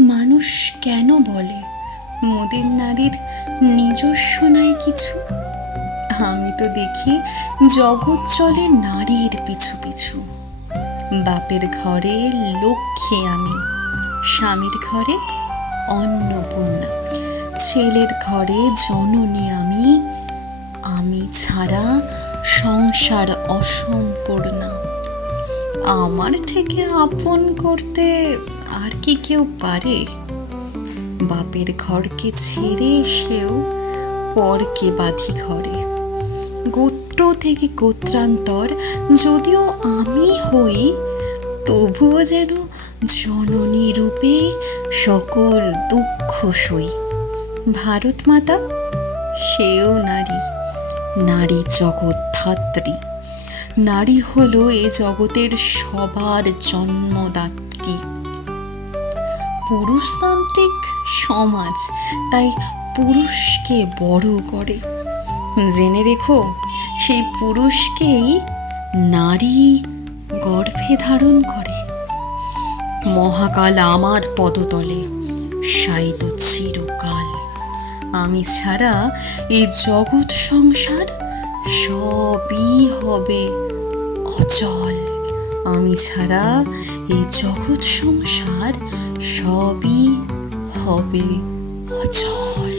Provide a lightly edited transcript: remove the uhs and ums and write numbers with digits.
মানুষ কেন বলে মোদের নারীর নিজস্ব নাই কিছু? আমি তো দেখি জগৎ চলে নারীর পিছু পিছু। বাপের ঘরে লক্ষ্মী আমি, স্বামীর ঘরে অন্নপূর্ণা, ছেলের ঘরে জননী আমি, আমি ছাড়া সংসার অসম্পূর্ণা। আমার থেকে আপন করতে আর কি কেউ পারে? বাপের ঘরকে ছেড়ে সেও পরকে বাঁধি ঘরে। গোত্র থেকে গোত্রান্তর যদিও আমি হই, তবুও যেন জননী রূপে সকল দুঃখ সই। ভারত মাতা সেও নারী, নারী জগৎ ধাত্রী। নারী হলো এ জগতের সবার জন্মদাত্রী। পুরুষতান্ত্রিক সমাজ তাই পুরুষকে বড় করে। জেনে রেখো, সেই পুরুষকেই নারী গর্ভে ধারণ করে। মহাকাল আমার পদতলে শায়িত চিরকাল। আমি ছাড়া এই জগৎ সংসার সবই হবে অচল। আমি ছাড়া এই জগৎ সংসার সবই হবে অচল।